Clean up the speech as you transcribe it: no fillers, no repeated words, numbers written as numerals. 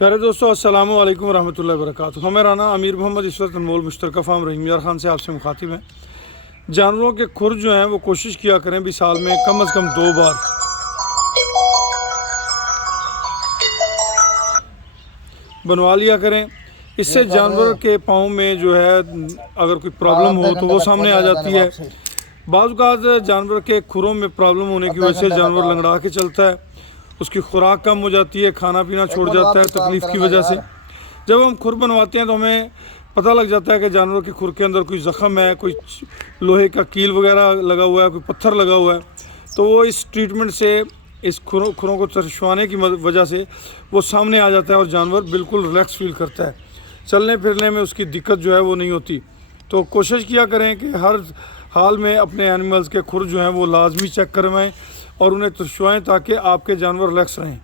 प्यारे दोस्तों, अस्सलामु अलैकुम रहमतुल्लाहि व बरकातुहू। मेरा नाम अमीर मोहम्मद इस वक्त अनमोल मुश्तरका फार्म रहीम यार खान से आपसे मुखातिब हैं। जानवरों के खुर जो हैं वो कोशिश किया करें भी साल में कम से कम 2 बार बनवा लिया करें। इससे जानवर के पाँव में जो है अगर कोई प्रॉब्लम हो तो वो सामने आ जाती है। बाज़ औक़ात जानवर के खुरों में प्रॉब्लम होने की वजह से जानवर लंगड़ा के चलता है, उसकी खुराक कम हो जाती है, खाना पीना छोड़ जाता है तकलीफ़ की वजह से। जब हम खुर बनवाते हैं तो हमें पता लग जाता है कि जानवर के खुर के अंदर कोई ज़ख़म है, कोई लोहे का कील वगैरह लगा हुआ है, कोई पत्थर लगा हुआ है। तो वो इस ट्रीटमेंट से इस खुरों को तरशवाने की वजह से वो सामने आ जाता है और जानवर बिल्कुल रिलैक्स फील करता है, चलने फिरने में उसकी दिक्कत जो है वो नहीं होती। तो कोशिश किया करें कि हर हाल में अपने एनिमल्स के खुर जो हैं वो लाजमी चेक करवाएं और उन्हें तरशवाएं ताकि आपके जानवर रिलैक्स रहें।